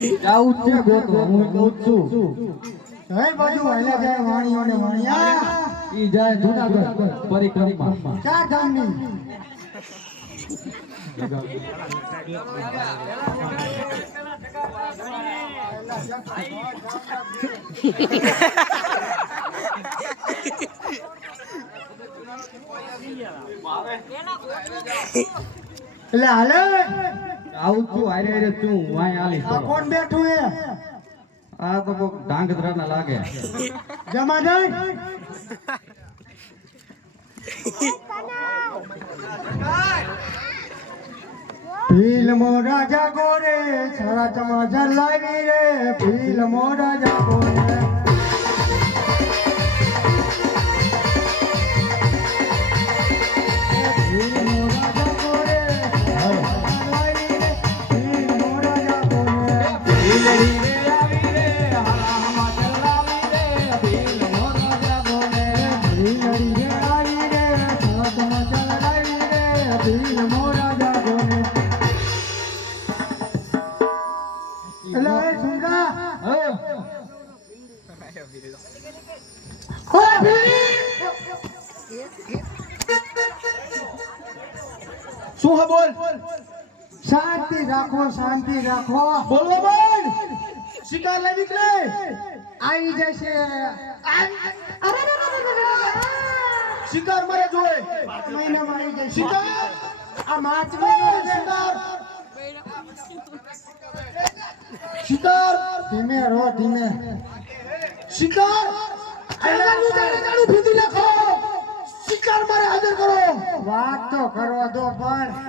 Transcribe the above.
જાઉં છે ગોતો હું કહું છું હે બાજુ હાલ્યા જાય વાણીઓ ને વાણિયા ઈ જાય જૂનાગઢ પરિક્રમા ચાર ધામની એટલે હાલે આવું છું હારે હારે છું વાય આલી આ કોણ બેઠું હે આ તો કોક ઢાંગધ્રાના લાગે જમા જાય ફિલ્મો રાજા ગોરે સારા ચમાચા લાવી રે ફિલ્મો રાજા ગોરે ફિલ્મો રાજા ગોરે લાવી રે ફિલ્મો રાજા ગોરે ફિલ્મો રાજા ગોરે એલા એ સુંદરા ઓ શું હે બોલ શાંતિ રાખો બોલવો બોલ શિકાર લઈ નીકળે આવી જશે શિકાર મારે જોડે મહિનામાં આવી જશે શિકાર આ માર્ચ મહિનો શિકાર શિકાર ધીમે રો ધીમે શિકાર જાણું ભીંધી નાખો શિકાર મારે હાજર કરો વાત તો કરવા દો પણ